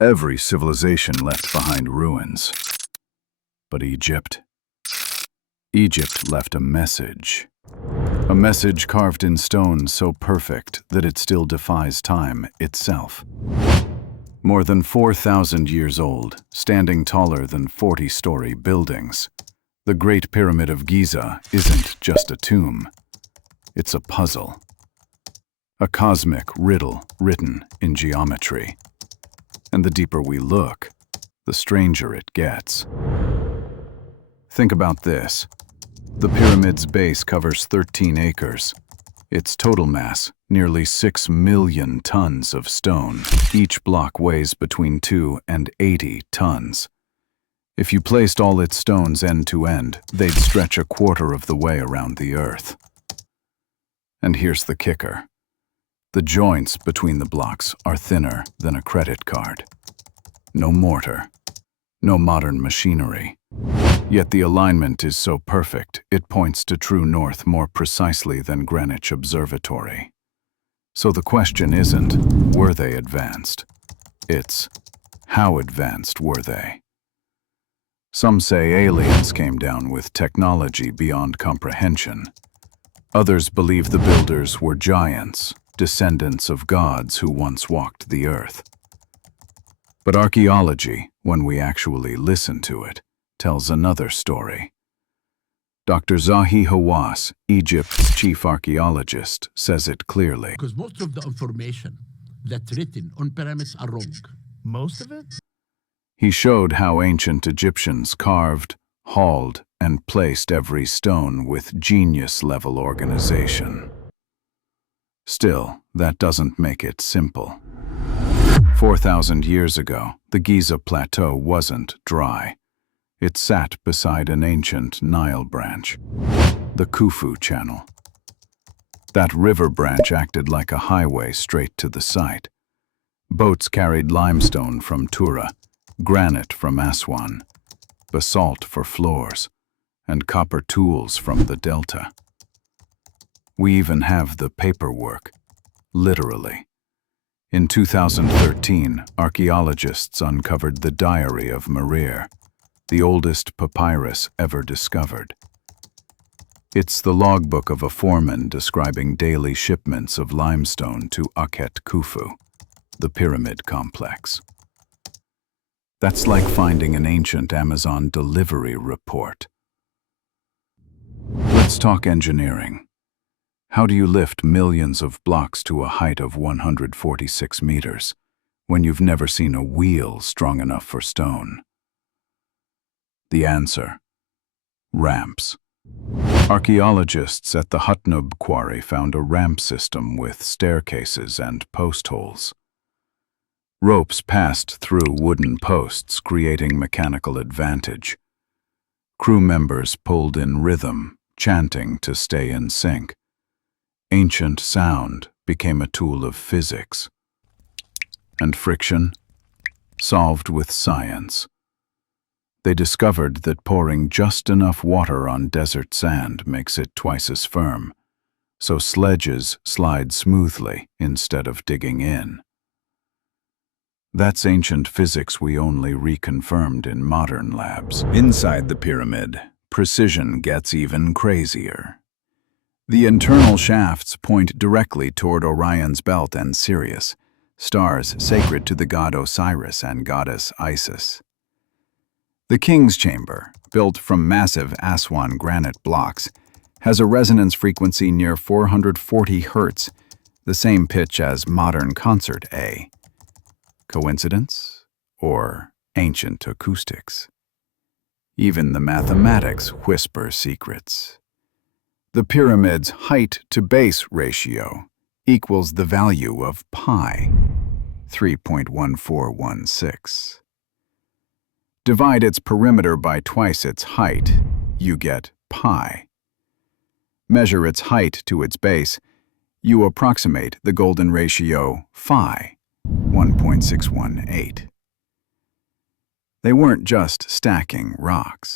Every civilization left behind ruins. But Egypt left a message. A message carved in stone so perfect that it still defies time itself. More than 4,000 years old, standing taller than 40-story buildings, the Great Pyramid of Giza isn't just a tomb. It's a puzzle. A cosmic riddle written in geometry. And the deeper we look, the stranger it gets. Think about this. The pyramid's base covers 13 acres. Its total mass, nearly 6 million tons of stone. Each block weighs between 2 and 80 tons. If you placed all its stones end to end, they'd stretch a quarter of the way around the Earth. And here's the kicker. The joints between the blocks are thinner than a credit card. No mortar, no modern machinery. Yet the alignment is so perfect, it points to true north more precisely than Greenwich Observatory. So the question isn't, were they advanced? It's, how advanced were they? Some say aliens came down with technology beyond comprehension. Others believe the builders were giants, descendants of gods who once walked the earth. But archaeology, when we actually listen to it, tells another story. Dr. Zahi Hawass, Egypt's chief archaeologist, says it clearly. Because most of the information that's written on pyramids are wrong. Most of it? He showed how ancient Egyptians carved, hauled, and placed every stone with genius-level organization. Still, that doesn't make it simple. 4,000 years ago, the Giza Plateau wasn't dry. It sat beside an ancient Nile branch, the Khufu Channel. That river branch acted like a highway straight to the site. Boats carried limestone from Tura, granite from Aswan, basalt for floors, and copper tools from the delta. We even have the paperwork, literally. In 2013, archaeologists uncovered the Diary of Merir, the oldest papyrus ever discovered. It's the logbook of a foreman describing daily shipments of limestone to Akhet Khufu, the pyramid complex. That's like finding an ancient Amazon delivery report. Let's talk engineering. How do you lift millions of blocks to a height of 146 meters when you've never seen a wheel strong enough for stone? The answer: ramps. Archaeologists at the Hutnub quarry found a ramp system with staircases and post holes. Ropes passed through wooden posts, creating mechanical advantage. Crew members pulled in rhythm, chanting to stay in sync. Ancient sound became a tool of physics. And friction? Solved with science. They discovered that pouring just enough water on desert sand makes it twice as firm, so sledges slide smoothly instead of digging in. That's ancient physics we only reconfirmed in modern labs. Inside the pyramid, precision gets even crazier. The internal shafts point directly toward Orion's belt and Sirius, stars sacred to the god Osiris and goddess Isis. The King's Chamber, built from massive Aswan granite blocks, has a resonance frequency near 440 Hz, the same pitch as modern concert A. Coincidence? Or ancient acoustics? Even the mathematics whisper secrets. The pyramid's height-to-base ratio equals the value of pi, 3.1416. Divide its perimeter by twice its height, you get pi. Measure its height to its base, you approximate the golden ratio phi, 1.618. They weren't just stacking rocks.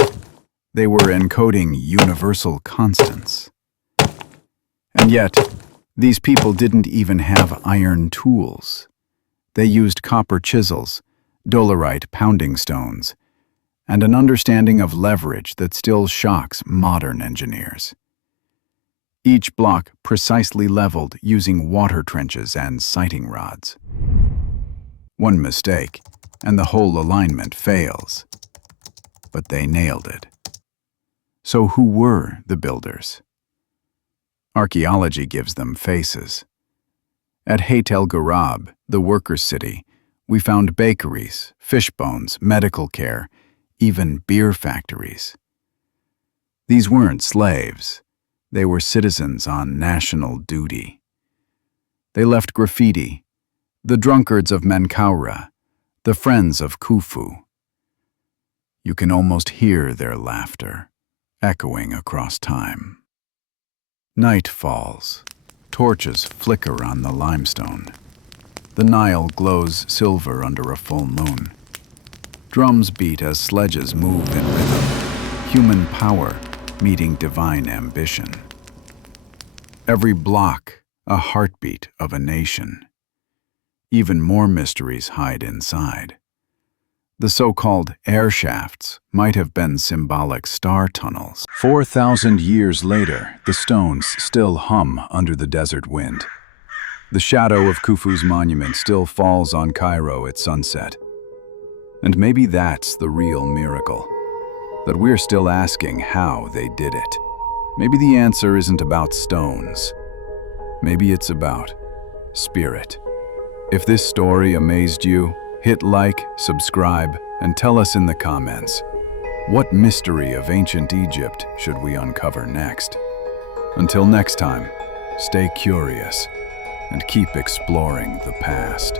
They were encoding universal constants. And yet, these people didn't even have iron tools. They used copper chisels, dolerite pounding stones, and an understanding of leverage that still shocks modern engineers. Each block precisely leveled using water trenches and sighting rods. One mistake, and the whole alignment fails. But they nailed it. So who were the builders? Archaeology gives them faces. At Hayt el Ghurab, the workers' city, we found bakeries, fish bones, medical care, even beer factories. These weren't slaves. They were citizens on national duty. They left graffiti, the drunkards of Menkaura, the friends of Khufu. You can almost hear their laughter, echoing across time. Night falls. Torches flicker on the limestone. The Nile glows silver under a full moon. Drums beat as sledges move in rhythm, human power meeting divine ambition. Every block, a heartbeat of a nation. Even more mysteries hide inside. The so-called air shafts might have been symbolic star tunnels. 4,000 years later, the stones still hum under the desert wind. The shadow of Khufu's monument still falls on Cairo at sunset. And maybe that's the real miracle, that we're still asking how they did it. Maybe the answer isn't about stones. Maybe it's about spirit. If this story amazed you, hit like, subscribe, and tell us in the comments, what mystery of ancient Egypt should we uncover next? Until next time, stay curious and keep exploring the past.